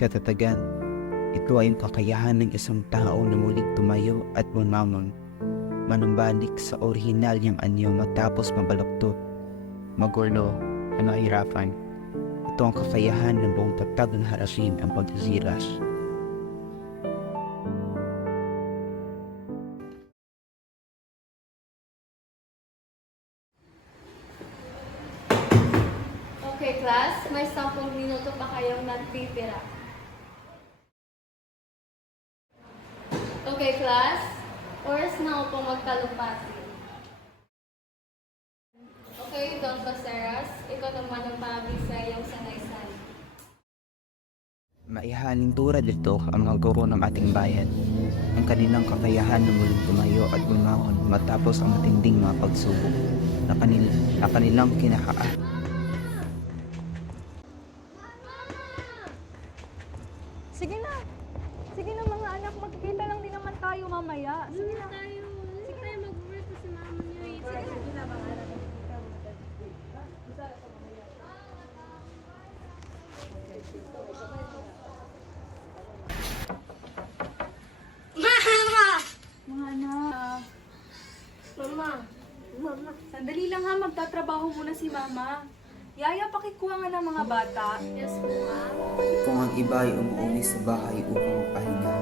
Katatagan, ito ay ang kakayahan ng isang tao na muling tumayo at bumangon, manumbalik sa orihinal niyang anyo matapos mabaluktot, magulo, at mahirapan. Ito ang kakayahan ng buong tatag ng harapin ang pagkasiras. Okay, class. May 10 minuto pa kayong nagtitira. Okay, class. Oras na upang magtalumpati. Okay, Don Caceres. Ikaw naman ang pag-isa iyong sanaysan. Maihaling tulad dito ang mga guro ng ating bayan, ang kanilang kakayahan na muling tumayo at bumangon matapos ang matinding mga pagsubok na kanilang kinakaan. Sige na. Sige na mga anak, magkikita lang din naman tayo mamaya. Sige na. Sige tayo mag-work sa mama niyo. Sige na mga anak. Mga anak. Mama. Sandali lang ha, magtatrabaho muna si mama. Yaya, pakikuha nga ng mga bata. Yes po, ma'am. Kung ang iba ay umuwi sa bahay upang magpahinga,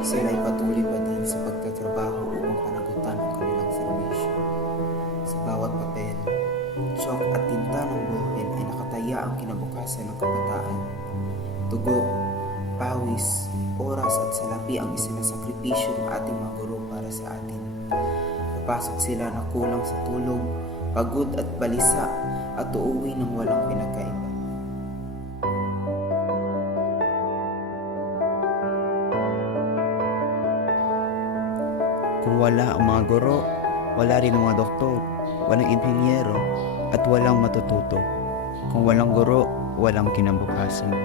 sila ay patuloy pa din sa pagtatrabaho upang panagutan ang kanilang serbisyo. Sa bawat papel, tsock at tinta ng ballpen ay nakataya ang kinabukasan ng kabataan. Tugo, pawis, oras at salapi ang isinasakripisyo ng ating mga guro para sa atin. Napasok sila na kulang sa tulog, pagod at balisa at uuwi ng walang pinagkaiba. Kung wala ang mga guro, wala rin ang mga doktor, walang inhinyero, at walang matututo. Kung walang guro, walang kinabukasan.